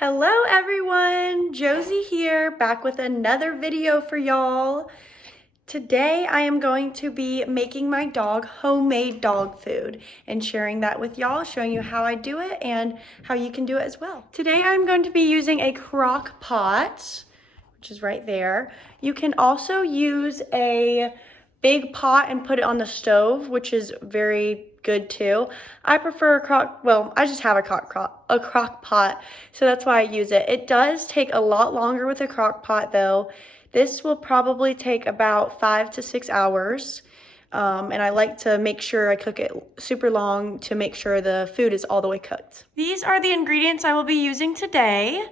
Hello everyone, Josie here, back with another video for y'all. Today I am going to be making my dog homemade dog food and sharing that with y'all, showing you how I do it and how you can do it as well. Today I'm going to be using a crock pot, which is right there. You can also use a big pot and put it on the stove, which is very good too. I prefer a crock, well, I just have a crock pot, so that's why I use it. It does take a lot longer with a crock pot though. This will probably take about 5 to 6 hours. And I like to make sure I cook it super long to make sure the food is all the way cooked. These are the ingredients I will be using today.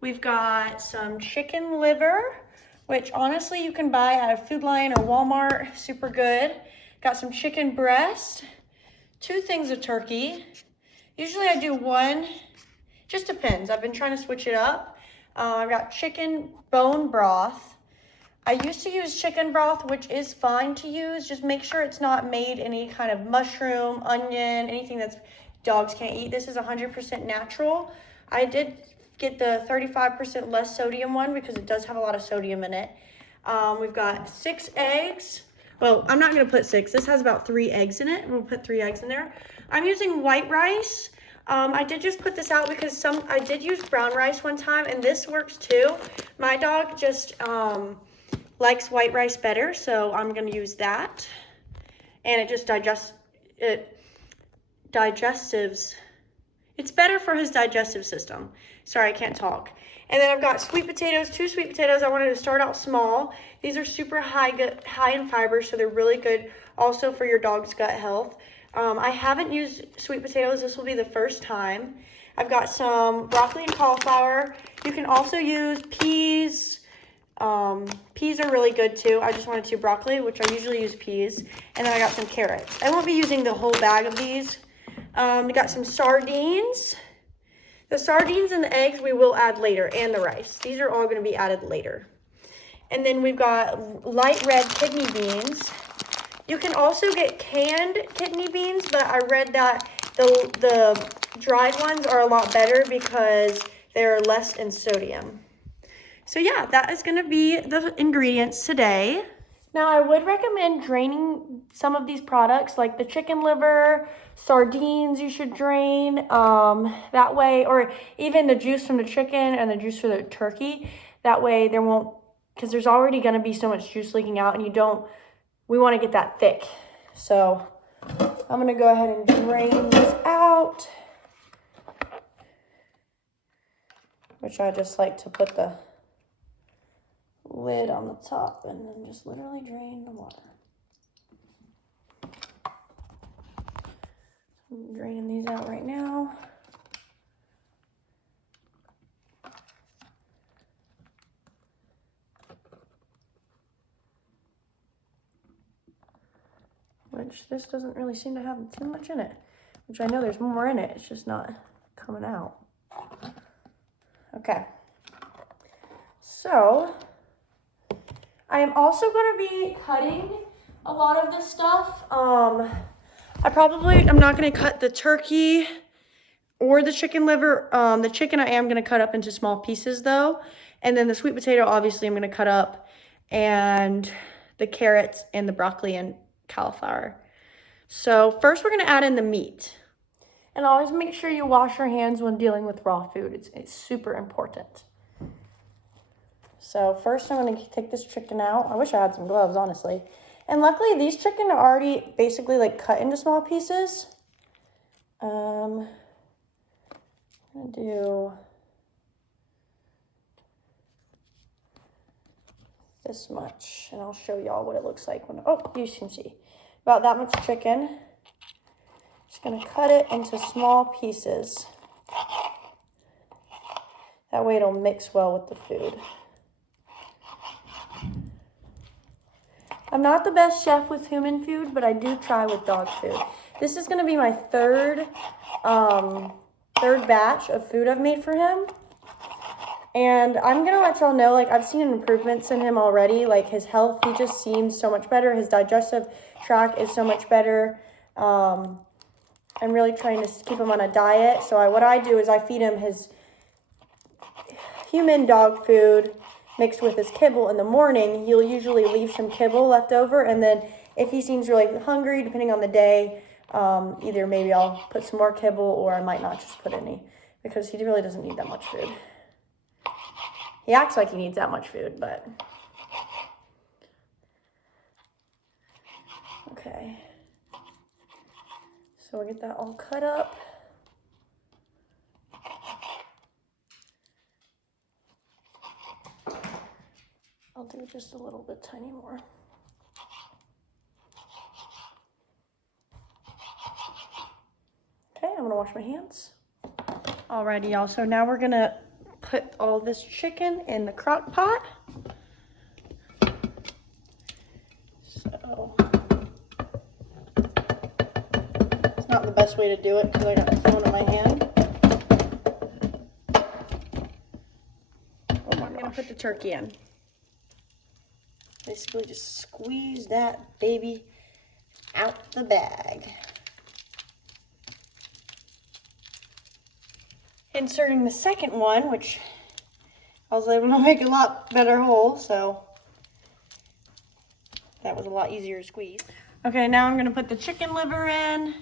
We've got some chicken liver, which honestly you can buy at a Food Lion or Walmart, super good. Got some chicken breast, 2 things of turkey. Usually I do 1, just depends. I've been trying to switch it up. I've got chicken bone broth. I used to use chicken broth, which is fine to use. Just make sure it's not made any kind of mushroom, onion, anything that's dogs can't eat. This is 100% natural. I did get the 35% less sodium one because it does have a lot of sodium in it. We've got 6 eggs. Well, I'm not gonna put 6. This has about 3 eggs in it. We'll put 3 eggs in there. I'm using white rice. I did just put this out because I did use brown rice one time and this works too. My dog just likes white rice better, so I'm gonna use that. And it just digestives. It's better for his digestive system. Sorry, I can't talk. And then I've got sweet potatoes, 2 sweet potatoes. I wanted to start out small. These are super high in fiber, so they're really good also for your dog's gut health. I haven't used sweet potatoes. This will be the first time. I've got some broccoli and cauliflower. You can also use peas. Peas are really good too. I just wanted 2 broccoli, which I usually use peas. And then I got some carrots. I won't be using the whole bag of these. We got some sardines. The sardines and the eggs we will add later, and the rice. These are all going to be added later. And then we've got light red kidney beans. You can also get canned kidney beans, but I read that the dried ones are a lot better because they're less in sodium. So yeah, that is going to be the ingredients today. Now, I would recommend draining some of these products, like the chicken liver, sardines you should drain, that way, or even the juice from the chicken and the juice from the turkey. That way there won't, because there's already going to be so much juice leaking out, and we want to get that thick. So I'm going to go ahead and drain this out, which I just like to put the lid on the top and then just literally drain the water. I'm draining these out right now. Which this doesn't really seem to have too much in it, which I know there's more in it, it's just not coming out. Okay, so I am also going to be cutting a lot of this stuff. I'm not going to cut the turkey or the chicken liver. The chicken I am going to cut up into small pieces though. And then the sweet potato, obviously I'm going to cut up, and the carrots and the broccoli and cauliflower. So first we're going to add in the meat. And always make sure you wash your hands when dealing with raw food. It's super important. So first I'm going to take this chicken out. I wish I had some gloves, honestly. And luckily these chicken are already basically like cut into small pieces. I'm going to do this much, and I'll show y'all what it looks like when, oh, you can see. About that much chicken. Just going to cut it into small pieces. That way it'll mix well with the food. I'm not the best chef with human food, but I do try with dog food. This is going to be my third batch of food I've made for him. And I'm going to let y'all know, like, I've seen improvements in him already. Like, his health, he just seems so much better. His digestive tract is so much better. I'm really trying to keep him on a diet. So what I do is I feed him his human dog food mixed with his kibble in the morning, he'll usually leave some kibble left over, and then if he seems really hungry, depending on the day, either maybe I'll put some more kibble or I might not just put any, because he really doesn't need that much food. He acts like he needs that much food, but... Okay. So we'll get that all cut up. I'll do just a little bit tiny more. Okay, I'm gonna wash my hands. Alrighty, y'all, so now we're gonna put all this chicken in the crock pot. So, it's not the best way to do it because I got the phone in my hand. Oh, I'm gonna put the turkey in. Basically just squeeze that baby out the bag. Inserting the second one, which I was able to make a lot better hole, so that was a lot easier to squeeze. Okay, now I'm gonna put the chicken liver in.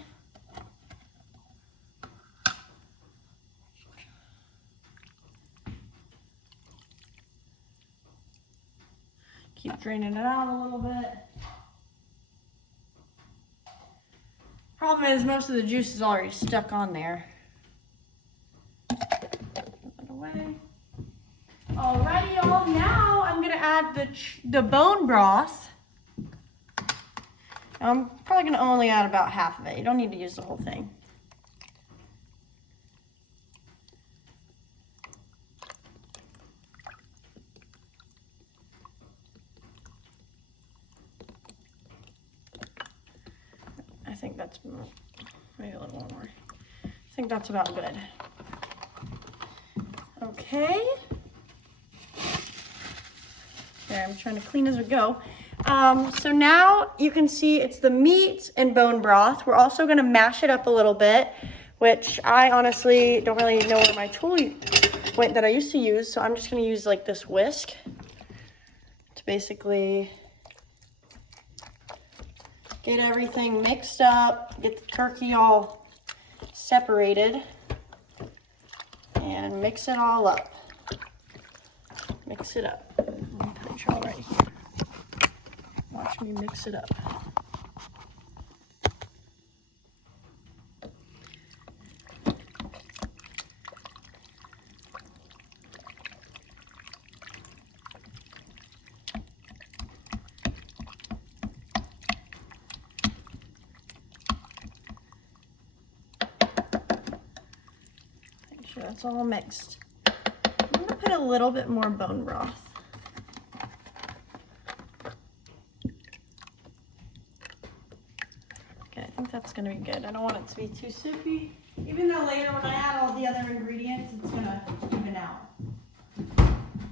Keep draining it out a little bit. Problem is, most of the juice is already stuck on there. Put that away. Alrighty, y'all. Now I'm gonna add the bone broth. I'm probably gonna only add about half of it. You don't need to use the whole thing. I think that's maybe a little more. I think that's about good. Okay. There, I'm trying to clean as we go. So now you can see it's the meat and bone broth. We're also gonna mash it up a little bit, which I honestly don't really know where my tool went that I used to use. So I'm just gonna use like this whisk to basically get everything mixed up, get the turkey all separated, and mix it all up. Mix it up. Let me put y'all right here. Watch me mix it up. Make sure that's all mixed. I'm gonna put a little bit more bone broth. Okay, I think that's gonna be good. I don't want it to be too soupy, even though later when I add all the other ingredients, it's gonna even out.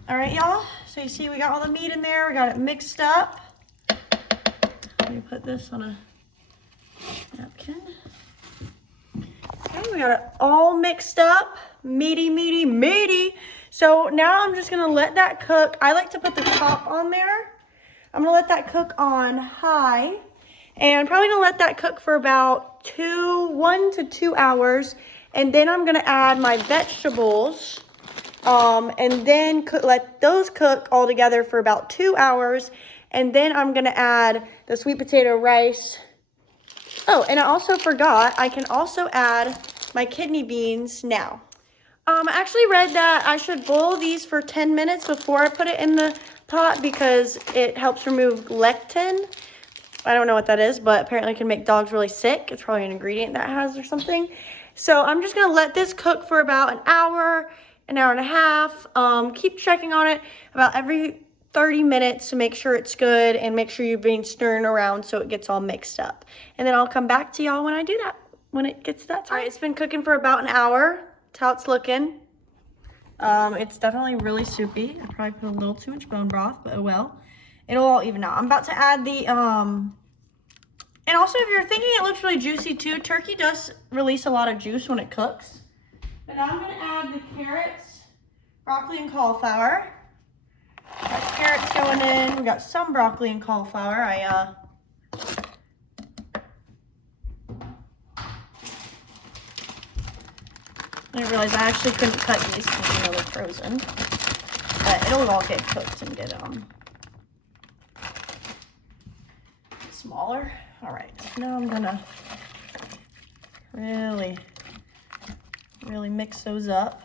All right, y'all, so you see we got all the meat in there, we got it mixed up. Let me put this on a napkin. Okay, we got it all mixed up, meaty, meaty, meaty. So now I'm just gonna let that cook. I like to put the top on there. I'm gonna let that cook on high, and I'm probably gonna let that cook for about 1 to 2 hours. And then I'm gonna add my vegetables, and then let those cook all together for about 2 hours. And then I'm gonna add the sweet potato rice. Oh, and I also forgot, I can also add my kidney beans now. I actually read that I should boil these for 10 minutes before I put it in the pot because it helps remove lectin. I don't know what that is, but apparently it can make dogs really sick. It's probably an ingredient that has or something. So I'm just gonna let this cook for about an hour and a half. Keep checking on it about every 30 minutes to make sure it's good, and make sure you're being stirring around so it gets all mixed up. And then I'll come back to y'all when I do that, when it gets that time. All right, it's been cooking for about an hour. That's how it's looking. It's definitely really soupy. I probably put a little too much bone broth, but oh well. It'll all even out. I'm about to add the, and also if you're thinking it looks really juicy too, turkey does release a lot of juice when it cooks. But now I'm gonna add the carrots broccoli and cauliflower. Got carrots going in. We got some broccoli and cauliflower. I didn't realize I actually couldn't cut these because you know they're frozen. But it'll all get cooked and get smaller. All right, now I'm gonna really mix those up.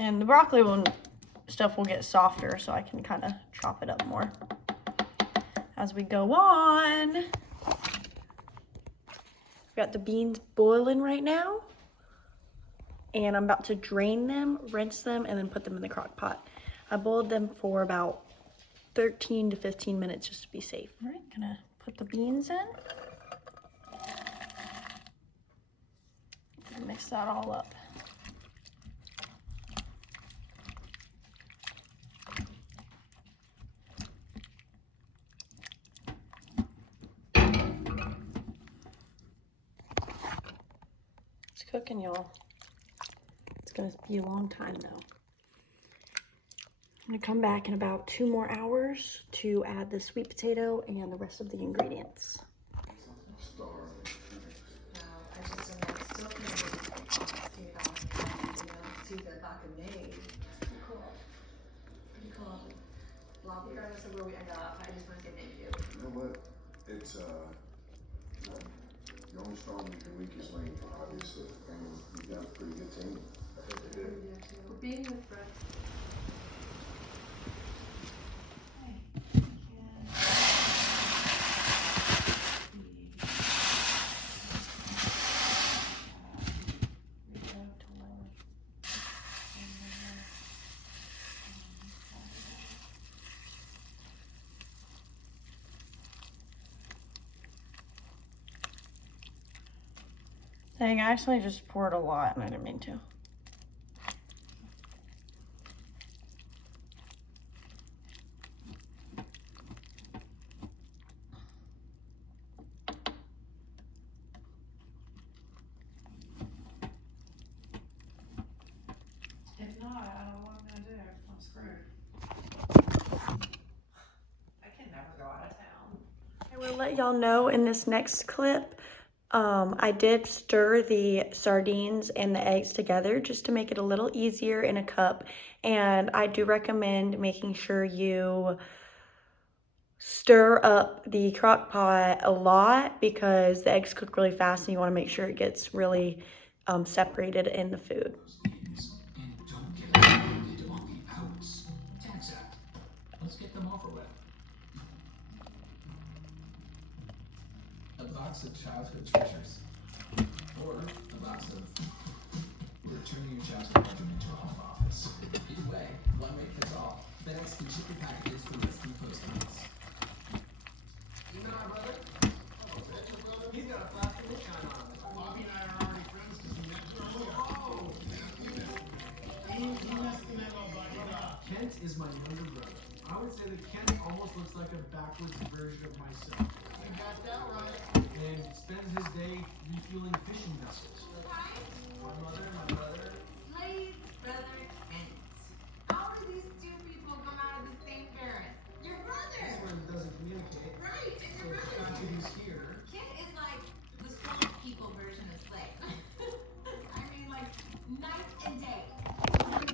And the broccoli stuff will get softer, so I can kind of chop it up more as we go on. We've got the beans boiling right now, and I'm about to drain them, rinse them, and then put them in the crock pot. I boiled them for about 13 to 15 minutes just to be safe. All right, gonna put the beans in. Mix that all up. Cooking, y'all. It's gonna be a long time though. I'm gonna come back in about 2 more hours to add the sweet potato and the rest of the ingredients. Regardless of where we end up, I just want to say thank you. You know what? It's your only strong and your weakest link, obviously, and you've got a pretty good team. I think they do. We're being with Brett. Dang, I actually just poured a lot and I didn't mean to. If not, I don't know what I'm gonna do. I'm screwed. I can never go out of town. I will let y'all know in this next clip, I did stir the sardines and the eggs together just to make it a little easier in a cup. And I do recommend making sure you stir up the crock pot a lot because the eggs cook really fast and you want to make sure it gets really separated in the food. And don't get offended on the outs. Tax Act. Let's get them off our web. A box of childhood treasures. Or a box of we're turning your childhood bedroom into a home office. Either way, one way fits all. FedEx can ship your packages for less than post office. You know our brother? Oh, is that your brother? He's got a plastic shine on him. Bobby and I are already friends because we met through earlier. Oh! He messed the man all by God. Kent is my younger brother. I would say that Kent almost looks like a backwards version of myself. You got that right. And spends his day refueling fishing vessels. My mother and my brother. Slade's brother Kent. How did these two people come out of the same parents? Your brother! This one doesn't communicate. Right, and So your the brother. fact that he's here. Kent is like the strong people version of Slade. I mean, like, night and day.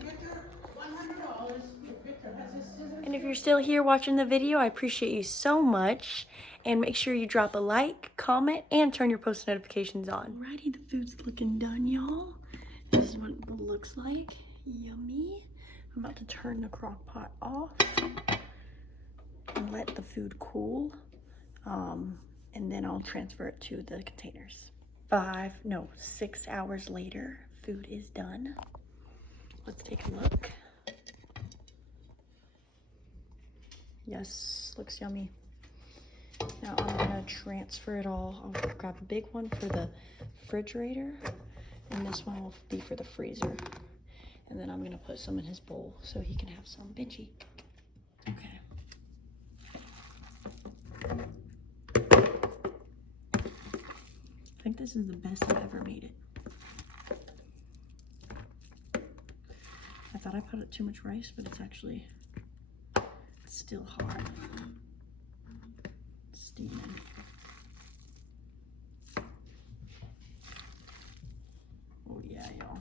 Victor, $100. Victor has his scissors. And if you're still here watching the video, I appreciate you so much. And make sure you drop a like, comment, and turn your post notifications on. Alrighty, the food's looking done, y'all. This is what it looks like. Yummy. I'm about to turn the crock pot off and let the food cool. And then I'll transfer it to the containers. 6 hours later, food is done. Let's take a look. Yes, looks yummy. Now I'm gonna transfer it all. I'll grab a big one for the refrigerator And this one will be for the freezer. And then I'm gonna put some in his bowl so he can have some. Benji. Okay. I think this is the best I've ever made it. I thought I put too much rice, but it's actually still hot. Steaming. Oh yeah, y'all.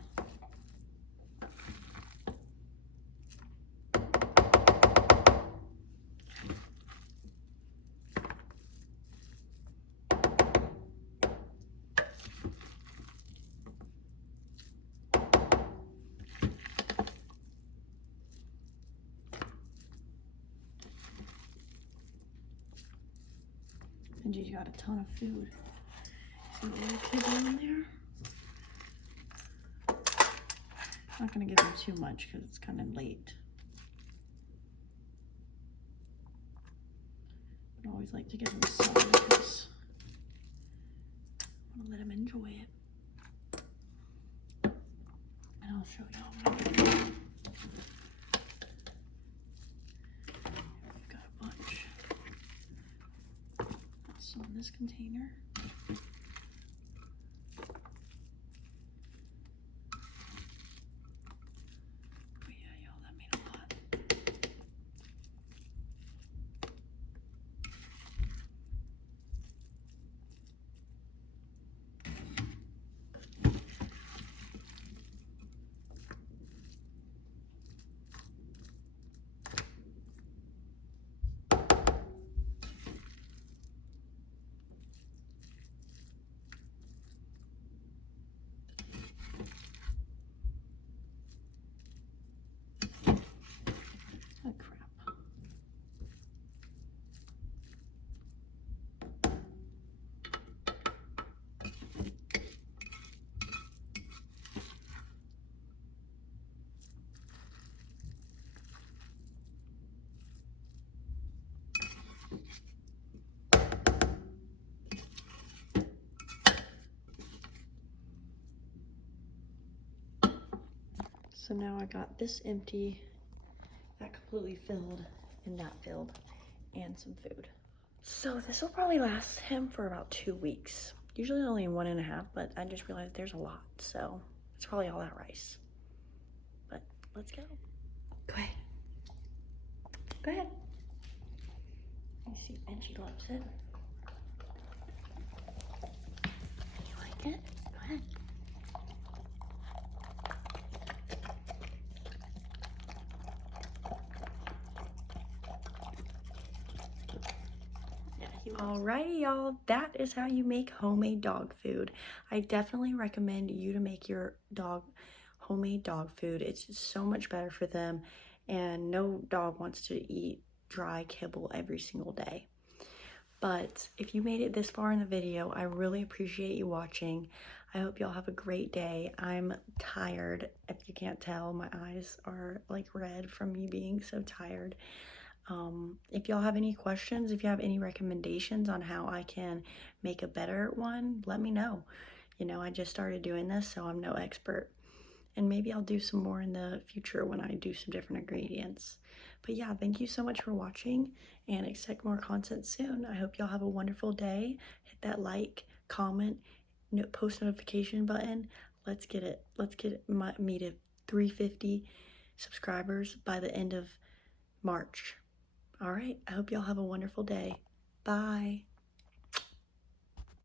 Benji's got a ton of food. See a little kibble in there. I'm not gonna give him too much because it's kind of late. But I always like to give him some because I want to let him enjoy it. And I'll show y'all what I'm gonna do. We've got a bunch. Put some in this container. Oh crap. So now I got this empty, that completely filled, and that filled, and some food. So this will probably last him for about 2 weeks. Usually only 1.5, but I just realized there's a lot, so it's probably all that rice. But let's go. Go ahead. Go ahead. Let me see, Benji loves it. You like it? Go ahead. Alrighty, y'all, that is how you make homemade dog food. I definitely recommend you to make your dog homemade dog food. It's just so much better for them, and no dog wants to eat dry kibble every single day. But if you made it this far in the video, I really appreciate you watching. I hope y'all have a great day. I'm tired. If you can't tell, my eyes are like red from me being so tired. If y'all have any questions, if you have any recommendations on how I can make a better one, let me know. You know, I just started doing this, so I'm no expert. And maybe I'll do some more in the future when I do some different ingredients. But yeah, thank you so much for watching, and expect more content soon. I hope y'all have a wonderful day. Hit that like, comment, post notification button. Let's get it. Let's get me to 350 subscribers by the end of March. All right, I hope y'all have a wonderful day. Bye.